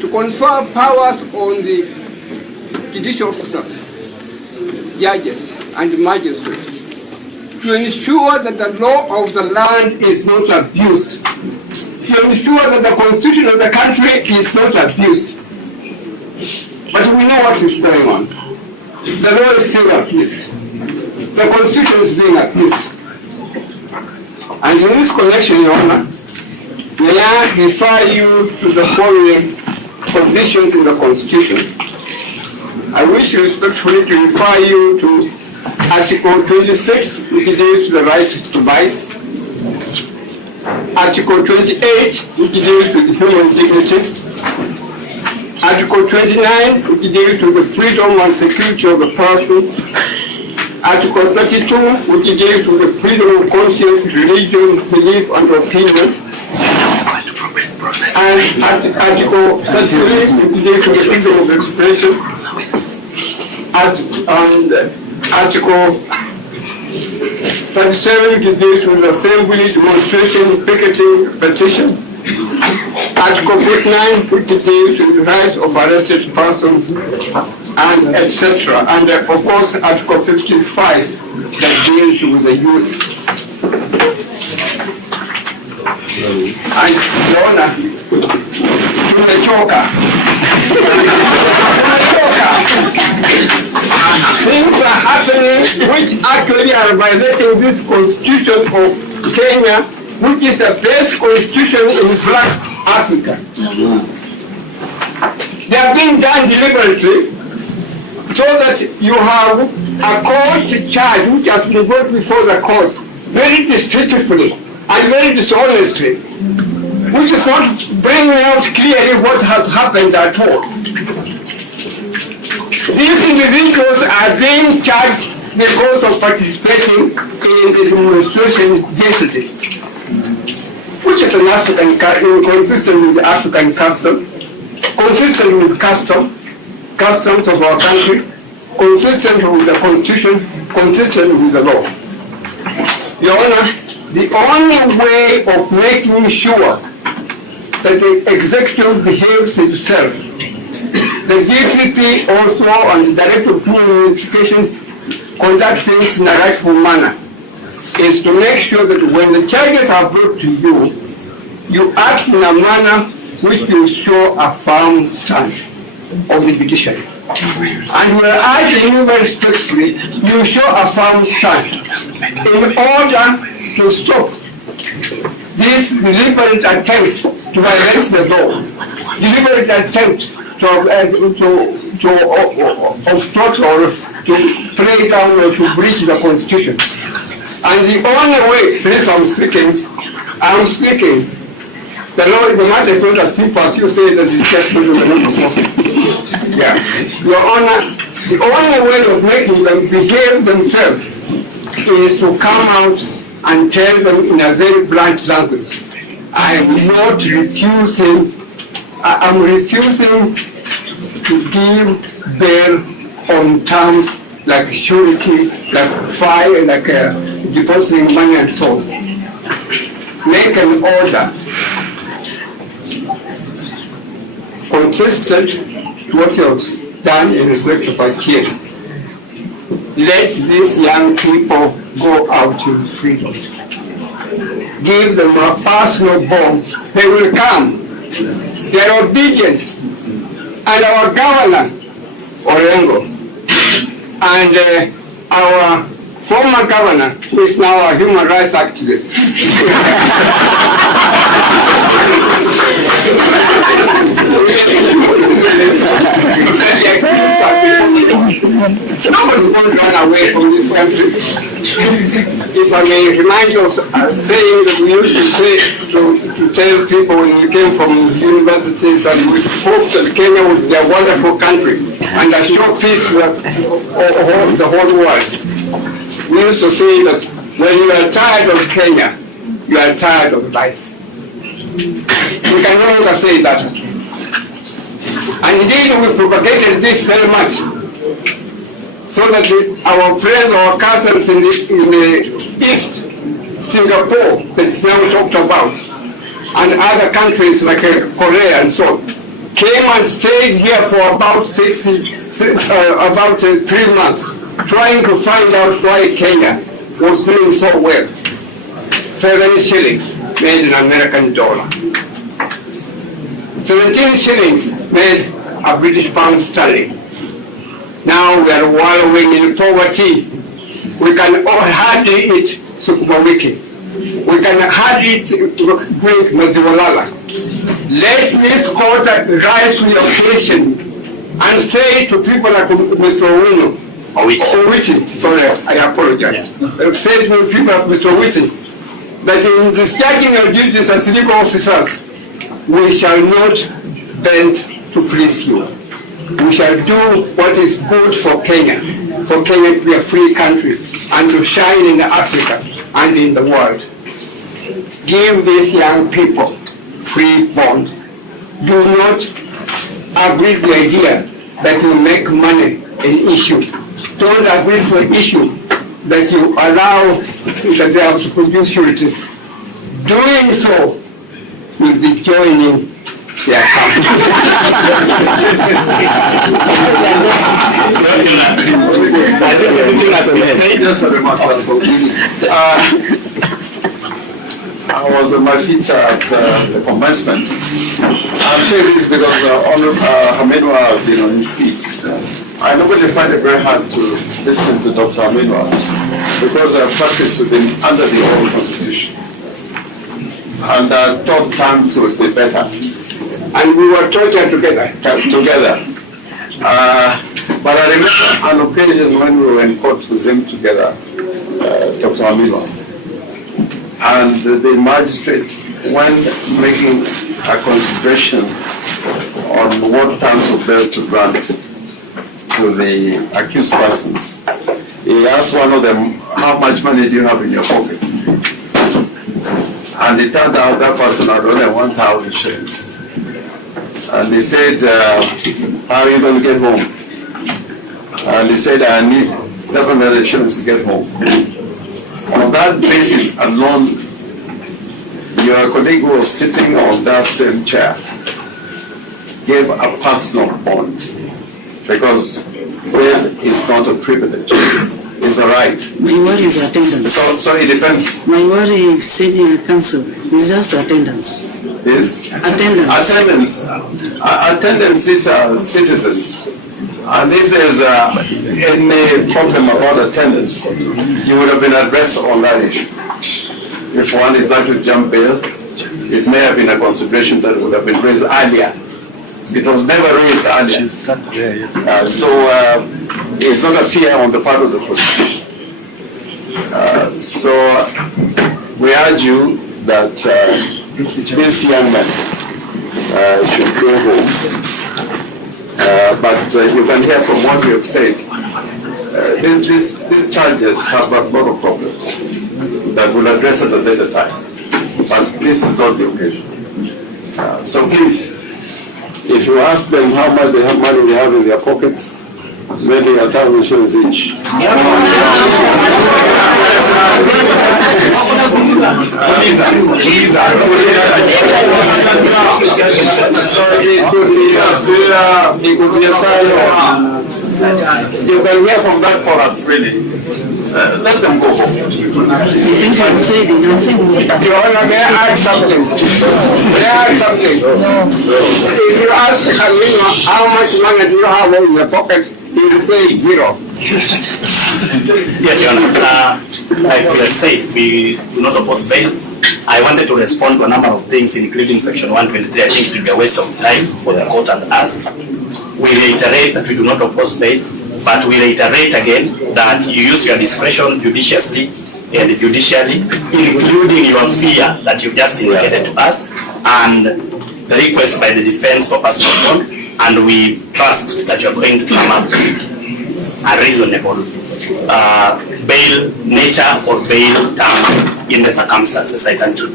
to confer powers on the judicial officers, judges, and magistrates to ensure that the law of the land is not abused, to ensure that the constitution of the country is not abused. But we know what is going on. The law is still abused. The constitution is being abused. And in this connection, Your Honor, may I refer you to the following provisions in the Constitution. I wish respectfully to refer you to Article 26, which deals with the right to buy. Article 28, which deals with human dignity. Article 29, which deals with the freedom and security of the person. Article 32, which deals with the freedom of conscience, religion, belief, and opinion. And Article 33, which deals with the freedom of expression. And Article 37, which deals with assembly, demonstration, picketing, petition. Article 59, which deals with the rights of arrested persons, and etc. And of course, Article 55, that deals with the youth. And Your Honor, things are happening which actually are violating this constitution of Kenya, which is the best constitution in Black Africa. They are being done deliberately so that you have a court charge which has been brought before the court very destructively and very dishonestly, which is not bringing out clearly what has happened at all. These individuals are being charged because of participating in the demonstration yesterday, which is an African consistent with the African custom, consistent with customs of our country, consistent with the constitution, consistent with the law. Your Honor, the only way of making sure that the executive behaves itself, the DPP also and the Director of Criminal Investigation conduct things in a rightful manner, is to make sure that when the charges are brought to you, you act in a manner which will show a firm stand of the judiciary. And we are urging you very strictly, you show a firm stand in order to stop this deliberate attempt to violate the law, deliberate attempt to obstruct or to play down or to breach the constitution. And the only way, please, I'm speaking. The matter is not as simple as you say that it's just the yeah. Your Honor, the only way of making them behave themselves is to come out and tell them in a very blunt language, I'm not refusing, I'm refusing to give bail on terms like surety, like fire, like depositing money and so on. Make an order consistent to what you have done in respect of a kid. Let these young people go out in freedom. Give them a personal bond. They will come. They are obedient. And our governor, Orengo, and our former governor, who is now a human rights activist, nobody will run away from this country. If I may remind you of a saying that we used to say to tell people when we came from universities that we hoped that Kenya would be a wonderful country and a short peace with the whole world. We used to say that when you are tired of Kenya, you are tired of life. We can no longer say that. And indeed, we propagated this very much, so that our friends, our cousins in the East, Singapore, that is now talked about, and other countries like Korea and so on, came and stayed here for about 3 months, trying to find out why Kenya was doing so well. 7 shillings made an American dollar. 17 shillings made a British pound sterling. Now we are wallowing in poverty. We can hardly eat sukuma wiki. We can hardly drink maziwalala. Let this court rise to the occasion and say to people like Mr. Owino, sorry, I apologize. Say to people like Mr. Whitty that in discharging our duties as legal officers, we shall not bend to please you. We shall do what is good for Kenya to be a free country and to shine in Africa and in the world. Give these young people free bond. Do not agree to the idea that you make money an issue. Don't agree to an issue that you allow that they have to produce sureties. Doing so will be joining their camp. I was on my feet at the commencement. I'm saying this because Khaminwa has been on his feet. I normally find it very hard to listen to Dr. Khaminwa because I practice with him under the old constitution. And I thought times would be better. And we were tortured together. But I remember an occasion when we were in court with him together, Dr. Khaminwa. And the magistrate, when making a consideration on what terms of bail to grant to the accused persons, he asked one of them, how much money do you have in your pocket? And it turned out that person had only 1,000 shillings. And he said, how are you going to get home? And he said, I need 700 shillings to get home. On that basis alone, your colleague who was sitting on that same chair gave a personal bond, because bail is not a privilege, it's a right. My worry is attendance. So it depends. My worry is senior counsel is just attendance. Yes? Attendance. Attendance, these are citizens. And if there's any problem about attendance, you would have been addressed on that issue. If one is like to jump bail, it may have been a consideration that would have been raised earlier. It was never raised earlier. So it's not a fear on the part of the prosecution. So we urge you that this young man should go home. But you can hear from what we have said, these charges have a lot of problems that we'll address at a later time. But this is not the occasion. So please, if you ask them how much they have money they have in their pockets, maybe 1,000 shillings each. You can hear from that chorus, really. Let them go home. Your Honor, may I add something? If you ask Khaminwa how much money do you have in your pocket, he will say 0. Yes, Your Honor. Like let's say we do not oppose bail. I wanted to respond to a number of things, including Section 123. I think it will be a waste of time for the court and us. We reiterate that we do not oppose bail, but we reiterate again that you use your discretion judiciously and judicially, including your fear that you just indicated to us, and the request by the defense for personal bond, and we trust that you're going to come up with a reasonable bail nature or bail term in the circumstances. I thank you.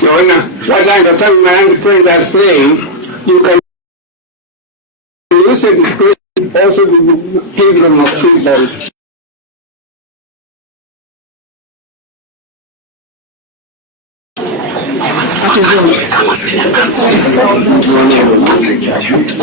Your Honor, what I understand my friends are saying, you can use a discretion also to give them a free bond. What is wrong? No, no, no, no.